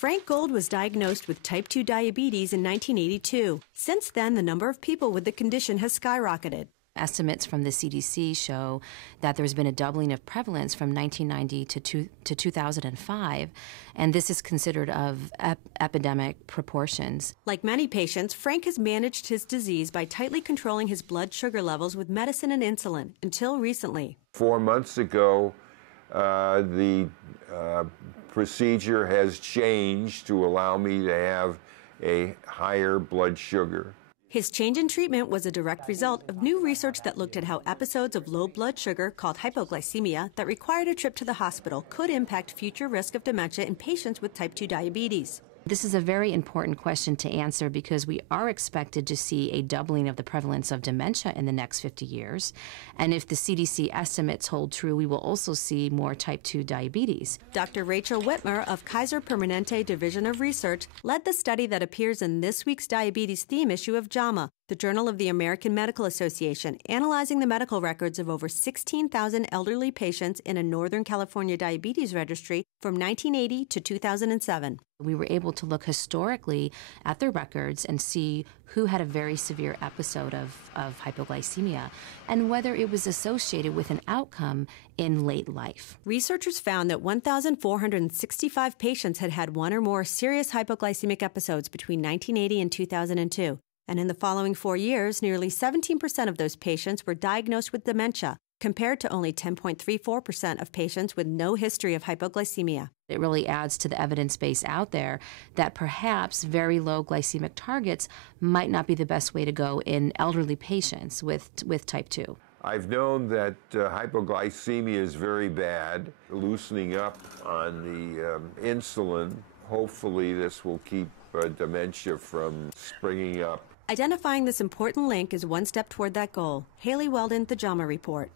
Frank Gold was diagnosed with type 2 diabetes in 1982. Since then, the number of people with the condition has skyrocketed. Estimates from the CDC show that there's been a doubling of prevalence from 1990 to 2005, and this is considered of epidemic proportions. Like many patients, Frank has managed his disease by tightly controlling his blood sugar levels with medicine and insulin, until recently. 4 months ago, the procedure has changed to allow me to have a higher blood sugar. His change in treatment was a direct result of new research that looked at how episodes of low blood sugar, called hypoglycemia, that required a trip to the hospital could impact future risk of dementia in patients with type 2 diabetes. This is a very important question to answer because we are expected to see a doubling of the prevalence of dementia in the next 50 years. And if the CDC estimates hold true, we will also see more type 2 diabetes. Dr. Rachel Whitmer of Kaiser Permanente Division of Research led the study that appears in this week's diabetes theme issue of JAMA, the Journal of the American Medical Association, analyzing the medical records of over 16,000 elderly patients in a Northern California diabetes registry from 1980 to 2007. We were able to look historically at their records and see who had a very severe episode of hypoglycemia and whether it was associated with an outcome in late life. Researchers found that 1,465 patients had had one or more serious hypoglycemic episodes between 1980 and 2002. And in the following 4 years, nearly 17% of those patients were diagnosed with dementia, compared to only 10.34% of patients with no history of hypoglycemia. It really adds to the evidence base out there that perhaps very low glycemic targets might not be the best way to go in elderly patients with type 2. I've known that hypoglycemia is very bad, loosening up on the insulin. Hopefully this will keep dementia from springing up. Identifying this important link is one step toward that goal. Haley Weldon, The JAMA Report.